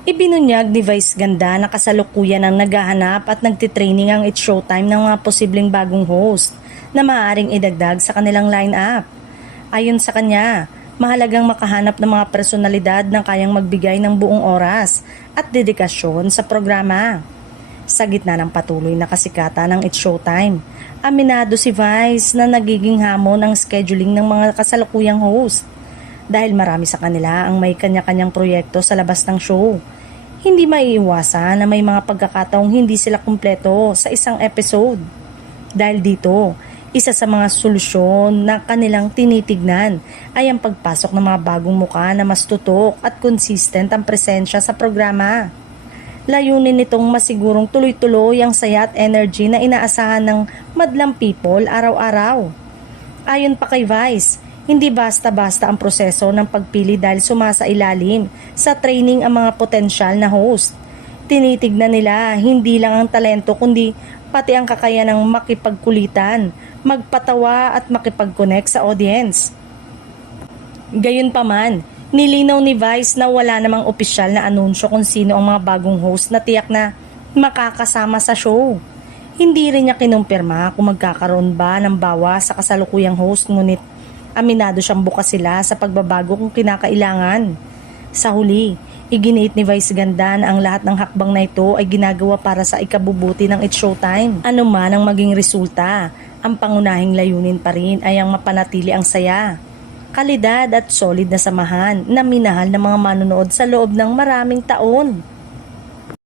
Ibinunyag ni Vice Ganda na kasalukuyan ang naghahanap at nagtitraining ang It's Showtime ng mga posibleng bagong host na maaaring idagdag sa kanilang lineup. Ayon sa kanya, mahalagang makahanap ng mga personalidad na kayang magbigay ng buong oras at dedikasyon sa programa. Sa gitna ng patuloy na kasikatan ng It's Showtime, aminado si Vice na nagiging hamon ang scheduling ng mga kasalukuyang host dahil marami sa kanila ang may kanya-kanyang proyekto sa labas ng show. Hindi maiiwasan na may mga pagkakataong hindi sila kumpleto sa isang episode. Dahil dito, isa sa mga solusyon na kanilang tinitignan ay ang pagpasok ng mga bagong muka na mas tutok at consistent ang presensya sa programa. Layunin nitong masigurong tuloy-tuloy ang saya at energy na inaasahan ng madlang people araw-araw. Ayon pa kay Vice, hindi basta-basta ang proseso ng pagpili dahil sumasailalim sa training ang mga potensyal na host. Tinitignan nila hindi lang ang talento kundi pati ang kakayanang makipagkulitan, magpatawa at makipag-connect sa audience. Gayunpaman, nilinaw ni Vice na wala namang opisyal na anunsyo kung sino ang mga bagong host na tiyak na makakasama sa show. Hindi rin niya kinumpirma kung magkakaroon ba ng bawas sa kasalukuyang host, ngunit aminado siyang bukas sila sa pagbabago kung kinakailangan. Sa huli, iginiit ni Vice Ganda na ang lahat ng hakbang na ito ay ginagawa para sa ikabubuti ng It's Showtime. Ano man ang maging resulta, ang pangunahing layunin pa rin ay ang mapanatili ang saya, kalidad at solid na samahan na minahal ng mga manonood sa loob ng maraming taon.